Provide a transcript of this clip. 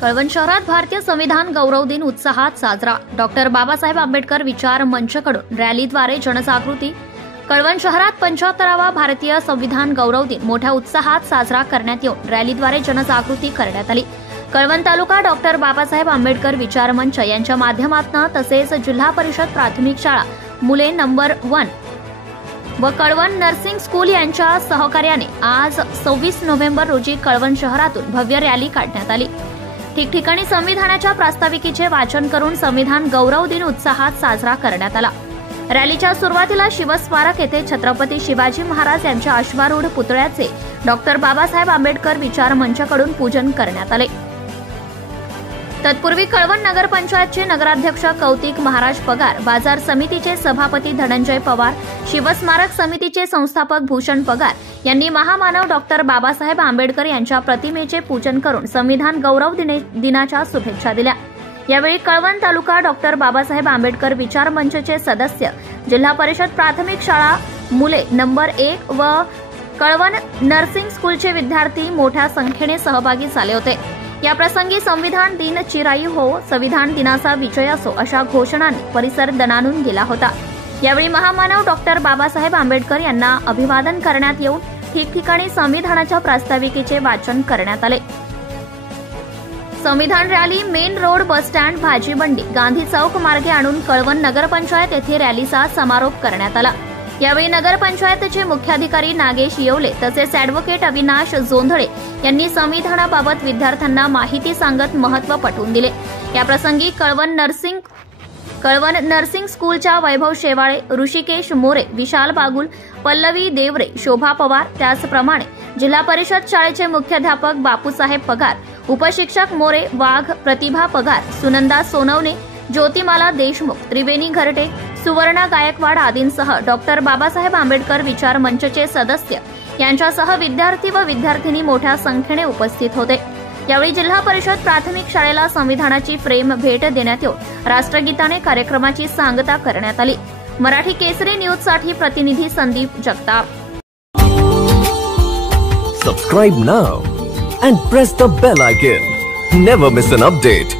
कळवण शहरात भारतीय संविधान गौरव दिन उत्साहात साजरा। डॉक्टर बाबासाहेब आंबेडकर विचार मंचकडून रॅलीद्वारे जनजागृती। कळवण शहरात 75वा भारतीय संविधान गौरव दिन मोठ्या उत्साहात साजरा करण्यात येऊन रॅलीद्वारे जनजागृती करण्यात आली। कळवण तालुका डॉक्टर बाबासाहेब आंबेडकर विचार मंच यांच्या माध्यमातून तसेच जिल्हा परिषद प्राथमिक शाळा मुले नंबर 1 व कळवण नर्सिंग स्कूल यांच्या सहकार्याने आज 26 नोव्हेंबर रोजी कळवण शहरातून भव्य रॅली काढण्यात आली। ठिकठिकाणी संविधानाच्या प्रास्ताविकेचे वाचन करून संविधान गौरव दिन उत्साहात साजरा करण्यात आला। रॅलीच्या सुरुवातीला शिवस्मारक येथे छत्रपती शिवाजी महाराज यांच्या अश्वारूढ पुतळ्याचे डॉक्टर बाबासाहेब आंबेडकर विचार मंचकडून पूजन करण्यात आले। तत्पूर्वी कळवण नगरपंचायतचे नगराध्यक्ष कौतिक महाराज पगार, बाजार समितीचे सभापती धनंजय पवार, शिवस्मारक समितीचे संस्थापक भूषण पगार यांनी महामानव डॉक्टर बाबासाहेब आंबेडकर यांच्या प्रतिमेचे पूजन करून संविधान गौरव दिनाच्या शुभेच्छा दिल्या। यावेळी कळवण तालुका डॉक्टर बाबासाहेब आंबेडकर विचार मंचचे सदस्य, जिल्हा परिषद प्राथमिक शाळा मुले नंबर 1 व कळवण नर्सिंग स्कूलचे विद्यार्थी मोठ्या संख्येने सहभागी झाले होते। या प्रसंगी संविधान दिन चिरायू हो, संविधान दिनाचा विजय असो अशा घोषणांनी परिसर दणाणून गेला होता। यावेळी महामानव डॉक्टर बाबासाहेब आंबेडकर यांना अभिवादन करण्यात येऊन ठिकठिकाणी संविधानाच्या प्रास्ताविकेचे वाचन करण्यात आले। संविधान rally main road, bus stand, भाजी मंडी, गांधी चौक मार्गे आणून कळवण नगरपंचायत येथे रॅलीचा समारोप करण्यात आला। यावेळी नगरपंचायतचे मुख्याधिकारी नागेश येवले तसेच ॲडव्होकेट अविनाश जोंधळे यांनी संविधानाबाबत विद्यार्थ्यांना माहिती सांगत महत्त्व पटवून दिले। याप्रसंगी कळवण नर्सिंग स्कूलच्या वैभव शेवाळे, ऋषिकेश मोरे, विशाल बागुल, पल्लवी देवरे, शोभा पवार, त्याचप्रमाणे जिल्हा परिषद शाळेचे मुख्याध्यापक बापूसाहेब पगार, उपशिक्षक मोरे, वाघ, प्रतिभा पगार, सुनंदा सोनवणे, ज्योतिमाला देशमुख, त्रिवेणी घरटे, सुवर्णा गायकवाड आदींसह डॉक्टर बाबासाहेब आंबेडकर विचार मंचचे सदस्य यांच्यासह विद्यार्थी व विद्यार्थिनी मोठ्या संख्येने उपस्थित होते। यावेळी जिल्हा परिषद प्राथमिक शाळेला संविधानाची फ्रेम भेट देण्यात येऊन राष्ट्रगीताने कार्यक्रमाची सांगता करण्यात आली। मराठी केसरी न्यूज साठी प्रतिनिधी Sandeep Jagtap. Subscribe now and press the bell icon. Never miss an update.